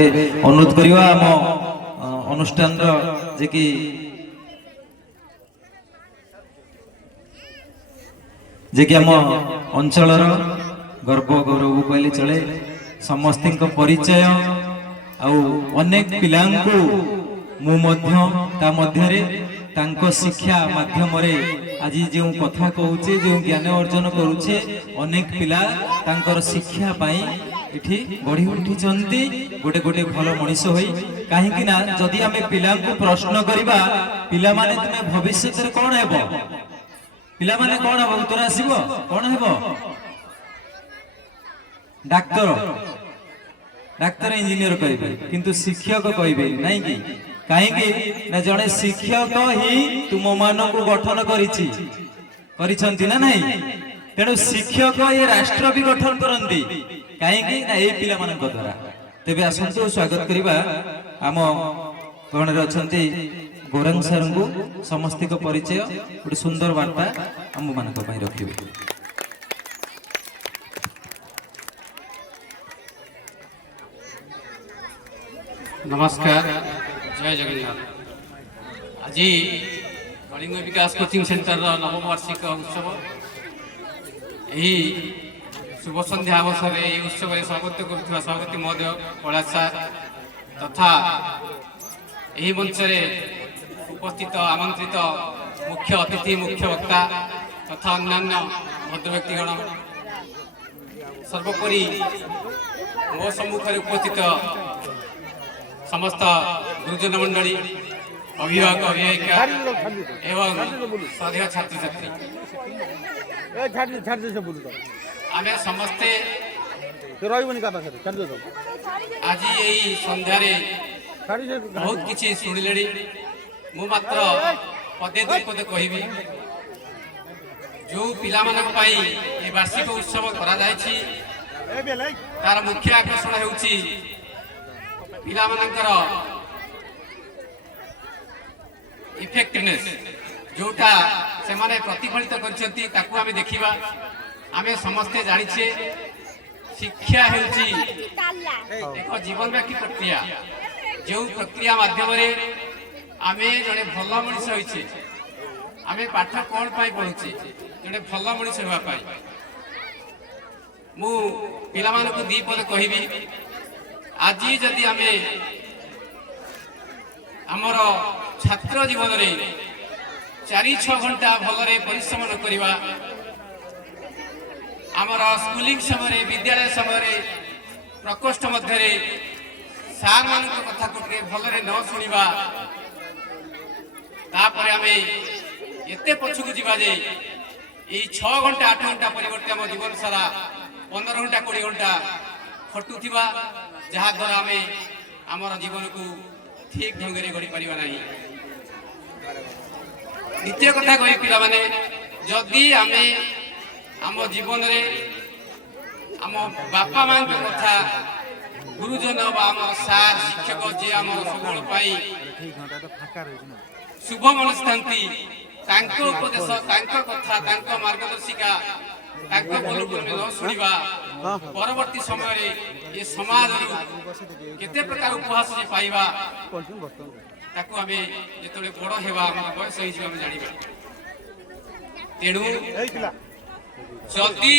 तेबे अनुरोध करिवा आम अनुष्ठान जे कि आम अंचल गर्व गौरव कहले चले समस्त परिचय अनेक पिलांकु मु शिक्षा माध्यम आज जो कथा कहूचे जो ज्ञान अर्जन करुचे अनेक पिला तांकर शिक्षा पाई इठी बढ़ी उठी गोटे गोटे भल मनीष होई कहीं जदि आमे पिला को प्रश्न करिबा पिला माने तुमे भविष्य रे कोन हेबो पिला माने कोन हेबो उत्तर आसीबो कोन हेबो डाक्टर डाक्तर इंजीनियर कहबे किंतु शिक्षक कहबे नहीं कि कहीं ना जड़े शिक्षक ही तुम मान को गठन करिछंती ना नहीं तेणु शिक्षक ये राष्ट्र भी गठन करती कहीं ना ये पिला मान द्वारा तेबे आसंतु स्वागत करिबा आम गण रे अछंती गौरंग सर को समस्त को परिचय गोटे सुंदर वार्ता आम मान रखिबे। नमस्कार जय जगन्नाथ। आज कलिंग विकास कोचिंग सेंटर नवम वार्षिक उत्सव यही शुभ संध्या अवसर में उत्सव स्वागत करुवा सभापति महोदय कैलाश सार तथा यही मंच उपस्थित आमंत्रित मुख्य अतिथि मुख्य वक्ता तथा अन्य भद्र व्यक्तिगण सर्वोपरि मो सम्मुखें उपस्थित समस्त गुरुजन मंडली अभिभावक अभिभाविका एवं श्रद्धेय छात्र छात्री आम समस्ते आज यही संध्यार बहुत किसी शुणिले मु मात्र पदे दुई पदे कहबी जो पिला वार्षिक उत्सव करा तार मुख्य आकर्षण होउची पिला मानकर इफेक्टिवनेस जोटा से माने प्रतिफलित करछंती ताकू आमे देखिबा आमे समस्ते जानिछे शिक्षा हेउची एक जीवनव्यापी प्रक्रिया जो प्रक्रिया माध्यम रे आमे जने भल मनिष होइछे आमे पाठ कोन पाई पढुछे जने भल मनिष होबा पाई मु पिला मानको दी पद कहिबी आज जदि आमे आमर छात्र जीवन रे 4-6 घंटा भलरे परिश्रम न करिवा आमर स्कूलिंग समय विद्यालय समय प्रकोष्ठ मध्य सार मान कथा को भलरे न शुणा तापर आमे एते पछकु जीवा जे 6 घंटा 8 घंटा परिवर्ते आम जीवन सारा 15 घंटा 20 घंटा खटुथिबा जहा द्वारा आमे आमर जीवन को ठीक ढंग से गढ़ी पारिबा नहीं। द्वितीय कथा कही पिला माने जदि आमे आम जीवन रे आम बापा मां कथा गुरुजन आम सार शिक्षक जे आम सबल पाई शुभ मनस्तांती तांको उपदेश तांको कथा तांको मार्गदर्शिका तांको बोलपुर में न सुनिबा परवर्ती समय रे ये समाज केते प्रकार उपहास जे पाइबा ताकू आमे जेतले बड़ हेबा हम बयस होई जे हम जानिबा तेणु जदि